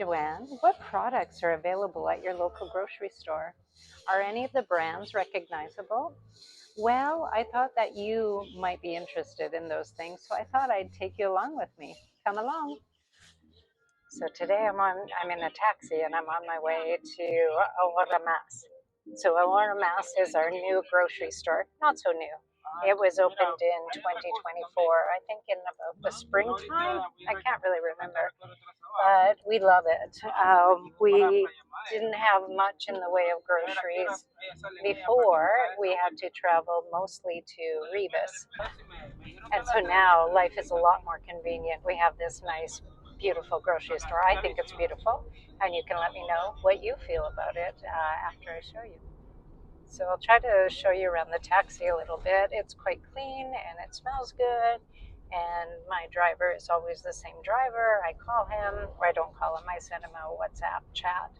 Joanne, what products are available at your local grocery store? Are any of the brands recognizable? Well, I thought that you might be interested in those things, so I thought I'd take you along with me. Come along. So today I'm in a taxi and I'm on my way to Ahorra Más. So Ahorra Más is our new grocery store. Not so new. It was opened in 2024, I think in about the springtime. I can't really remember, but we love it. We didn't have much in the way of groceries before. We had to travel mostly to Rivas, and so now life is a lot more convenient. We have this nice, beautiful grocery store. I think it's beautiful, and you can let me know what you feel about it after I show you. So I'll try to show you around the taxi a little bit. It's quite clean and it smells good. And my driver is always the same driver. I call him, or I don't call him, I send him a WhatsApp chat.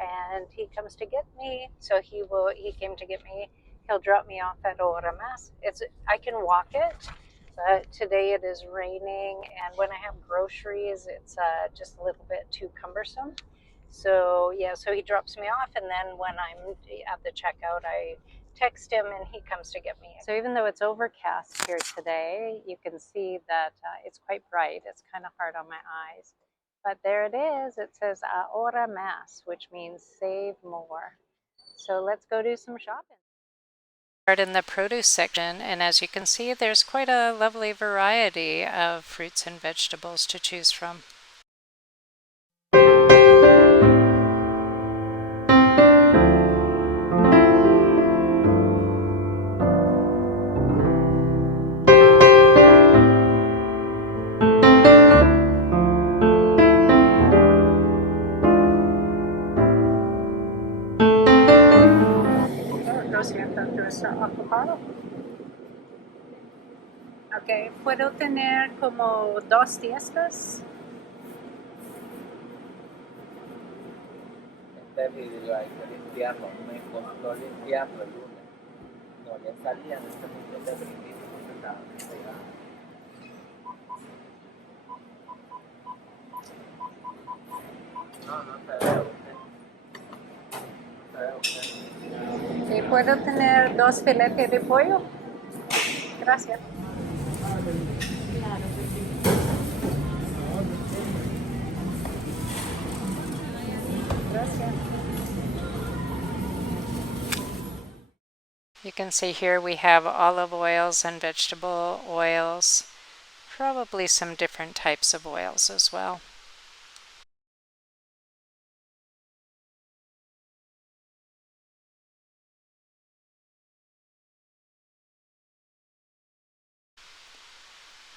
And he comes to get me. So he came to get me. He'll drop me off at Ahorra Más. I can walk it, but today it is raining, and when I have groceries, it's just a little bit too cumbersome. So yeah, so he drops me off, and then when I'm at the checkout, I text him and he comes to get me. So even though it's overcast here today, you can see that it's quite bright. It's kind of hard on my eyes. But there it is. It says Ahorra Más, which means save more. So let's go do some shopping. Start in the produce section, and as you can see, there's quite a lovely variety of fruits and vegetables to choose from. Lo siento, tú estás ocupado. Ok, ¿puedo tener como 2 de estas? Vidrio hay que limpiarlo, me costó limpiarlo el lunes, no le salían ese montón de brillitos porque estaban pegados. No se ve usted, no se ve usted. Sí, ¿puedo tener 2 filetes de pollo? Gracias. Gracias. You can see here we have olive oils and vegetable oils, probably some different types of oils as well.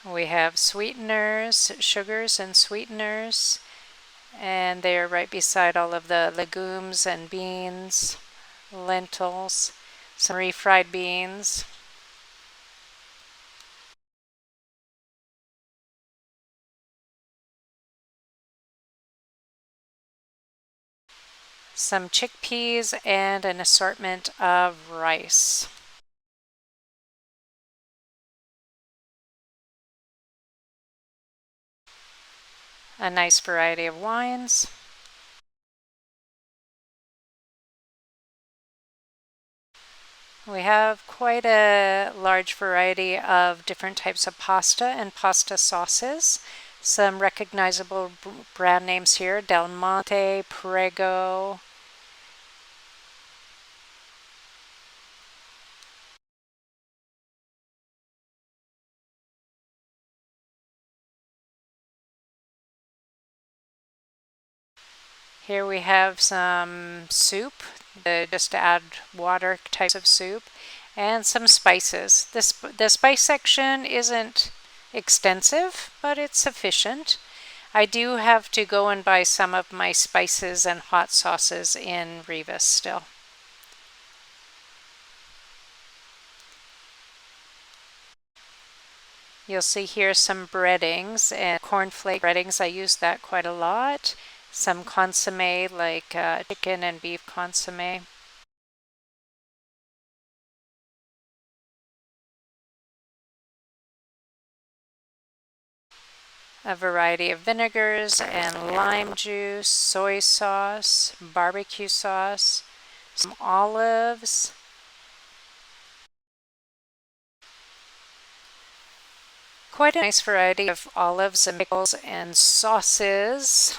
We have sweeteners, sugars and sweeteners, and they are right beside all of the legumes and beans, lentils, some refried beans. Some chickpeas and an assortment of rice. A nice variety of wines. We have quite a large variety of different types of pasta and pasta sauces. Some recognizable brand names here: Del Monte, Prego. Here we have some soup, just to add water types of soup, and some spices. The spice section isn't extensive, but it's sufficient. I do have to go and buy some of my spices and hot sauces in Rivas still. You'll see here some breadings and cornflake breadings. I use that quite a lot. Some consomme like chicken and beef consomme. A variety of vinegars and lime juice, soy sauce, barbecue sauce, some olives, quite a nice variety of olives and pickles and sauces,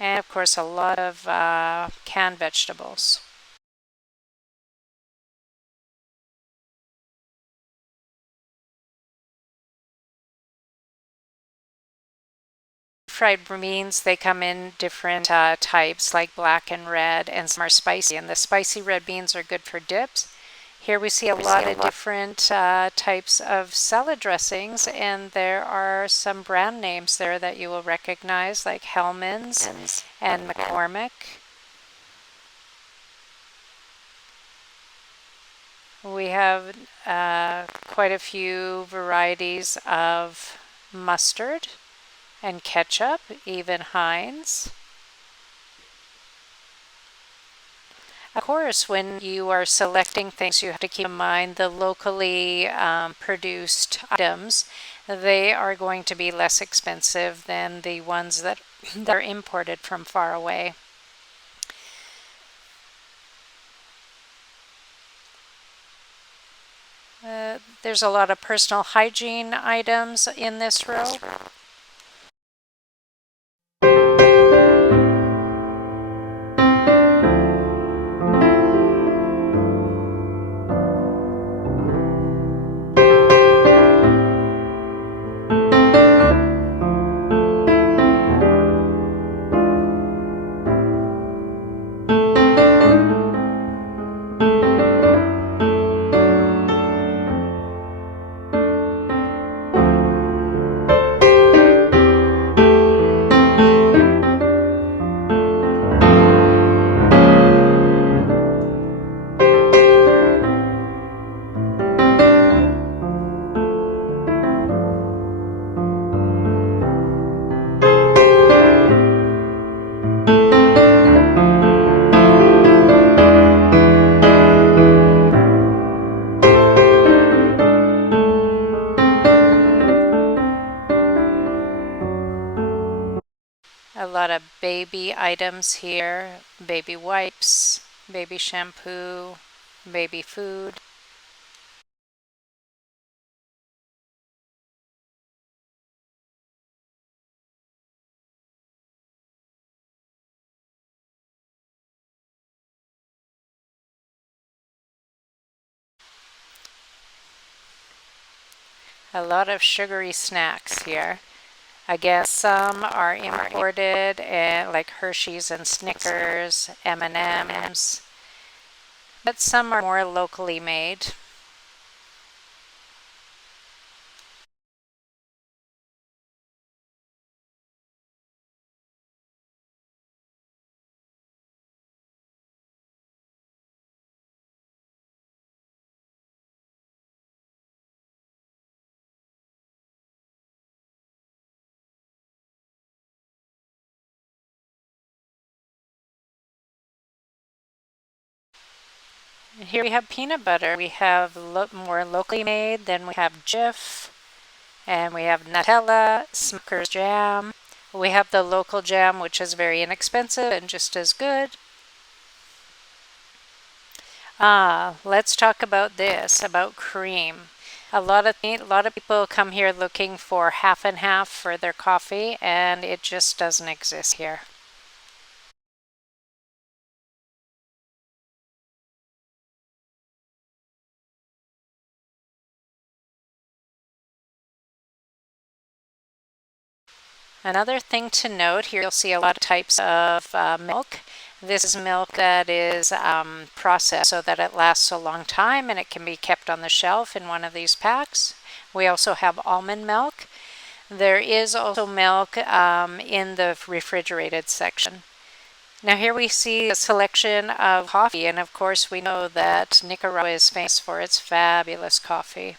and of course a lot of canned vegetables. Fried beans, they come in different types like black and red, and some are spicy, and the spicy red beans are good for dips. Here we see a lot of different types of salad dressings, and there are some brand names there that you will recognize, like Hellmann's and McCormick. We have quite a few varieties of mustard and ketchup, even Heinz. Of course, when you are selecting things, you have to keep in mind the locally produced items. They are going to be less expensive than the ones that are imported from far away. There's a lot of personal hygiene items in this row. A lot of baby items here, baby wipes, baby shampoo, baby food. A lot of sugary snacks here. Again, some are imported, like Hershey's and Snickers, M&Ms, but some are more locally made. Here we have peanut butter. We have more locally made, then we have Jif, and we have Nutella, Smucker's jam. We have the local jam, which is very inexpensive and just as good. Let's talk about this, about cream. A lot of people come here looking for half and half for their coffee, and it just doesn't exist here. Another thing to note here, you'll see a lot of types of milk. This is milk that is processed so that it lasts a long time and it can be kept on the shelf in one of these packs. We also have almond milk. There is also milk in the refrigerated section. Now here we see a selection of coffee, and of course we know that Nicaragua is famous for its fabulous coffee.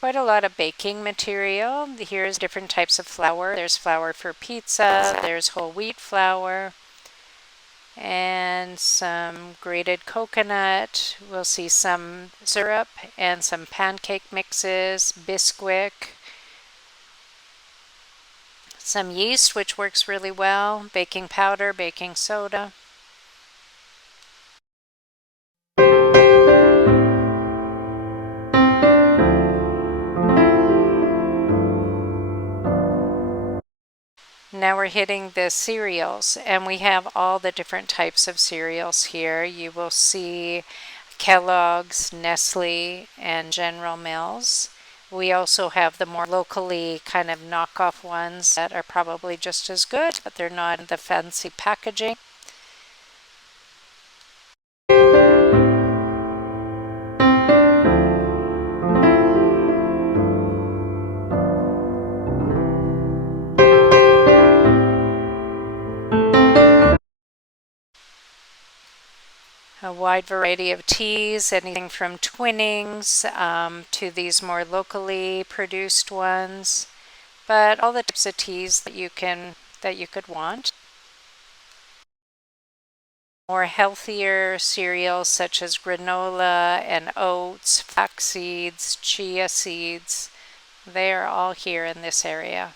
Quite a lot of baking material. Here's different types of flour. There's flour for pizza, there's whole wheat flour, and some grated coconut. We'll see some syrup and some pancake mixes, Bisquick, some yeast, which works really well, baking powder, baking soda. Now we're hitting the cereals, and we have all the different types of cereals here. You will see Kellogg's, Nestle, and General Mills. We also have the more locally kind of knockoff ones that are probably just as good, but they're not in the fancy packaging. A wide variety of teas, anything from Twinnings to these more locally produced ones, but all the types of teas that you could want. More healthier cereals such as granola and oats, flax seeds, chia seeds, they are all here in this area.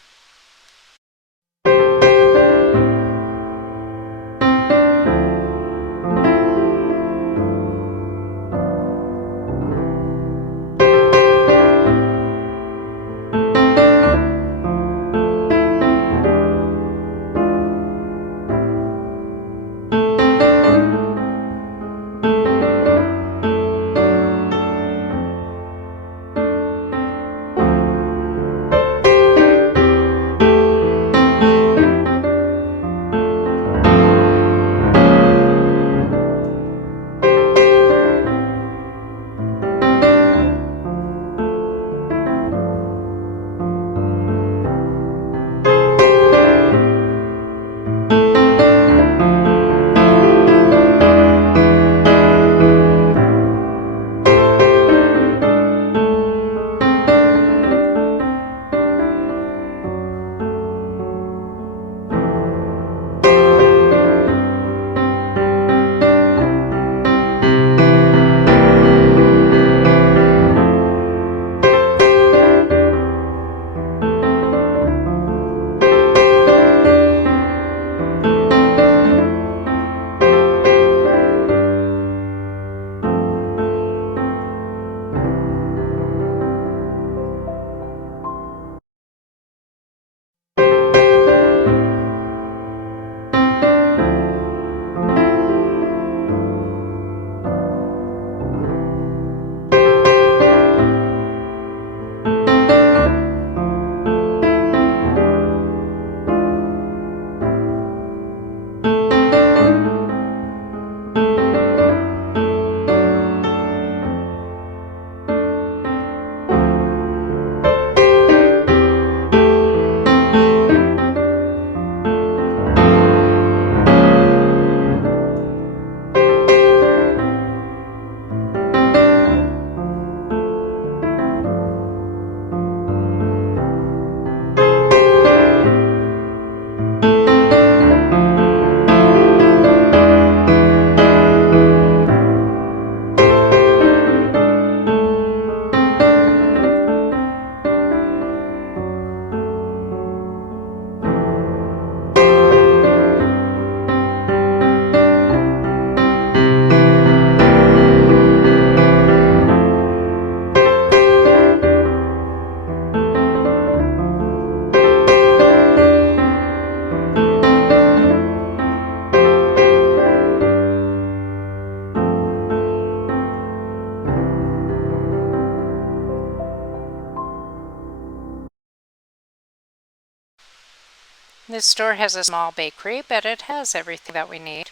This store has a small bakery, but it has everything that we need.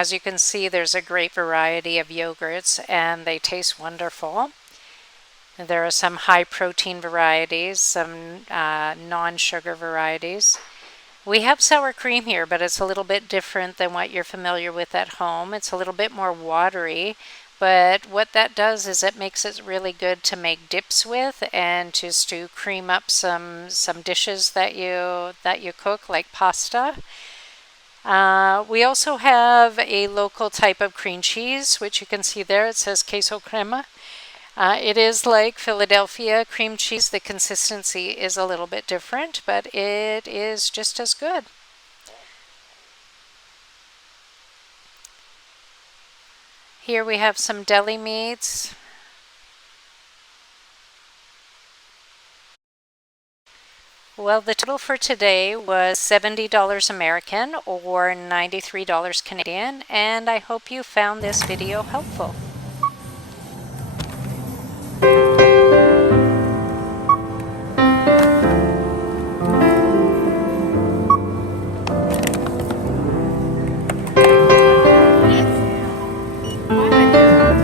As you can see, there's a great variety of yogurts and they taste wonderful. There are some high protein varieties, some non-sugar varieties. We have sour cream here, but it's a little bit different than what you're familiar with at home. It's a little bit more watery, but what that does is it makes it really good to make dips with and just to cream up some dishes that you cook, like pasta. We also have a local type of cream cheese, which you can see there. It says queso crema. It is like Philadelphia cream cheese. The consistency is a little bit different, but it is just as good. Here we have some deli meats. Well, the total for today was $70 American or $93 Canadian, and I hope you found this video helpful.